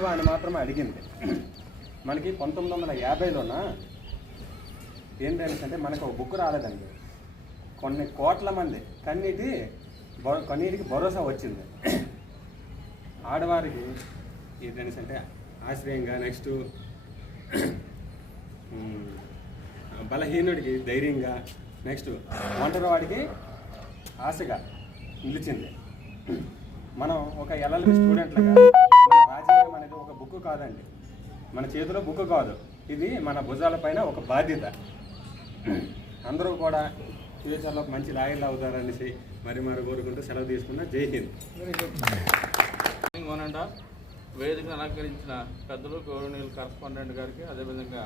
చేసేవా అని మాత్రమే అడిగింది. మనకి 1950లోన ఏంటంటే మనకు ఒక బుక్ రాలేదండి. కొన్ని కోట్ల మంది కన్నీటికి భరోసా వచ్చింది. ఆడవారికి ఏంటంటే ఆశ్రయంగా, నెక్స్ట్ బలహీనుడికి ధైర్యంగా, నెక్స్ట్ ఒంటరి వాడికి ఆశగా నిలిచింది. మనం ఒక ఎల్ఎల్బి స్టూడెంట్లుగా మన రాజ్యాంగం అనేది ఒక బుక్ కాదండి, మన చేతిలో బుక్ కాదు, ఇది మన భుజాలపైన ఒక బాధ్యత. అందరూ కూడా ఫ్యూచర్లో మంచి లాయర్లు అవుతారనేసి మరి కోరుకుంటూ సెలవు తీసుకున్న. జై హింద్. వేదికను అలంకరించిన పెద్దలు, గౌరవనీయులు కరస్పాండెంట్ గారికి, అదేవిధంగా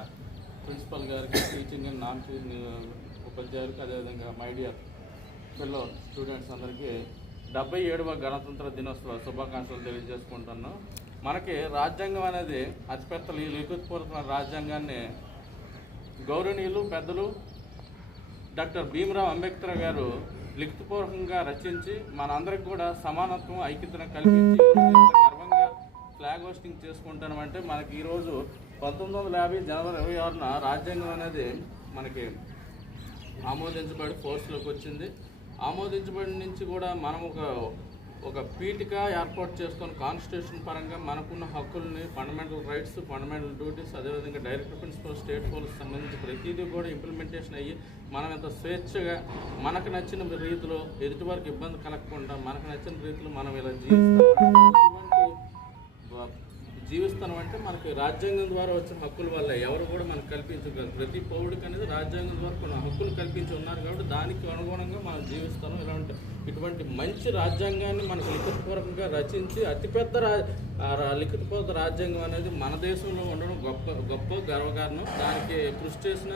ప్రిన్సిపల్ గారికి, టీచింగ్ అండ్ నాన్ టీచింగ్ ఉపాధ్యాయులకి, అదేవిధంగా మై డియర్ ఫెల్లో స్టూడెంట్స్ అందరికీ 77వ గణతంత్ర దినోత్సవ శుభాకాంక్షలు తెలియజేసుకుంటున్నాను. మనకి రాజ్యాంగం అనేది అతిపెద్ద లిఖితపూర్వకమైన రాజ్యాంగాన్ని గౌరవనీయులు పెద్దలు డాక్టర్ భీమ్రావ్ అంబేద్కర్ గారు లిఖితపూర్వకంగా రచించి మనందరికి కూడా సమానత్వం, ఐక్యతను కల్పించి గర్వంగా ఫ్లాగ్ హోస్టింగ్ చేసుకుంటామంటే మనకి ఈరోజు 1950 జనవరి 26న రాజ్యాంగం అనేది మనకి ఆమోదించబడి ఫోర్స్లోకి వచ్చింది. ఆమోదించబడి నుంచి కూడా మనం ఒక పీఠిక ఏర్పాటు చేసుకొని కాన్స్టిట్యూషన్ పరంగా మనకున్న హక్కుల్ని, ఫండమెంటల్ రైట్స్, ఫండమెంటల్ డ్యూటీస్, అదేవిధంగా డైరెక్టర్ ప్రిన్సిపల్, స్టేట్ పోలీస్ సంబంధించి ప్రతిదీ కూడా ఇంప్లిమెంటేషన్ అయ్యి మనం ఎంత స్వేచ్ఛగా మనకు నచ్చిన రీతిలో, ఎదుటి వారికి ఇబ్బంది కలగకుండా మనకు నచ్చిన రీతిలో మనం ఇలా జీవిస్తామంటే మనకి రాజ్యాంగం ద్వారా వచ్చిన హక్కుల వల్ల ఎవరు కూడా మనకు కల్పించగలరు. ప్రతి పౌరుడికి అనేది రాజ్యాంగం ద్వారా కొన్ని హక్కులు కల్పించి ఉన్నారు కాబట్టి దానికి అనుగుణంగా మనం జీవిస్తాం. ఇటువంటి మంచి రాజ్యాంగాన్ని మనకు లిఖితపూర్వకంగా రచించి అతిపెద్ద లిఖితపూర్వక రాజ్యాంగం అనేది మన దేశంలో ఉండడం గొప్ప గర్వకారణం. దానికి కృషి చేసిన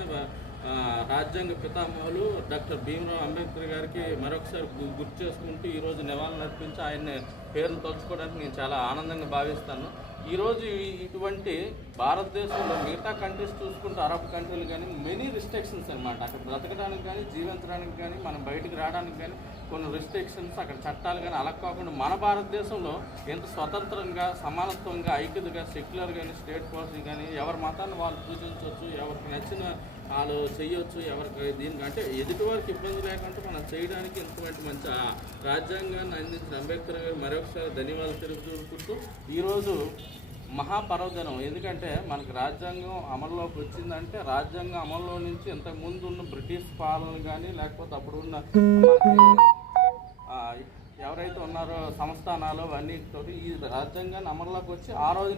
రాజ్యాంగ పితామహులు డాక్టర్ భీమ్రావ్ అంబేద్కర్ గారికి మరొకసారి గుర్తు చేసుకుంటూ ఈరోజు నివాళులు అర్పించి ఆయన పేరును తలుచుకోవడానికి నేను చాలా ఆనందంగా భావిస్తాను. ఈరోజు ఇటువంటి భారతదేశంలో మిగతా కంట్రీస్ చూసుకుంటే అరబ్ కంట్రీలు కానీ మెనీ రిస్ట్రిక్షన్స్ అనమాట. అక్కడ బ్రతకడానికి కానీ, జీవించడానికి కానీ, మనం బయటికి రావడానికి కానీ కొన్ని రిస్ట్రిక్షన్స్, అక్కడ చట్టాలు కానీ. అలా కాకుండా మన భారతదేశంలో ఎంత స్వతంత్రంగా, సమానత్వంగా, ఐక్యతగా, సెక్యులర్ కానీ, స్టేట్ పాలసీ కానీ, ఎవరి మతాన్ని వాళ్ళు పూజించవచ్చు, ఎవరికి నచ్చిన వాళ్ళు చేయొచ్చు, ఎవరికి దీనికి అంటే ఎదుటి వారికి ఇబ్బంది లేకుండా మనం చేయడానికి ఇంతమంది మంచి రాజ్యాంగాన్ని అందించిన అంబేద్కర్ గారు మరొకసారి ధన్యవాదాలు తెలుపుకుంటూ ఈరోజు మహాపర్వదినం. ఎందుకంటే మనకు రాజ్యాంగం అమల్లోకి వచ్చిందంటే రాజ్యాంగం అమల్లో నుంచి ఇంతకుముందు ఉన్న బ్రిటిష్ పాలన కానీ, లేకపోతే అప్పుడు ఉన్న ఎవరైతే ఉన్నారో సంస్థానాలు అన్నిటితో ఈ రాజ్యాంగాన్ని అమల్లోకి వచ్చి ఆ రోజు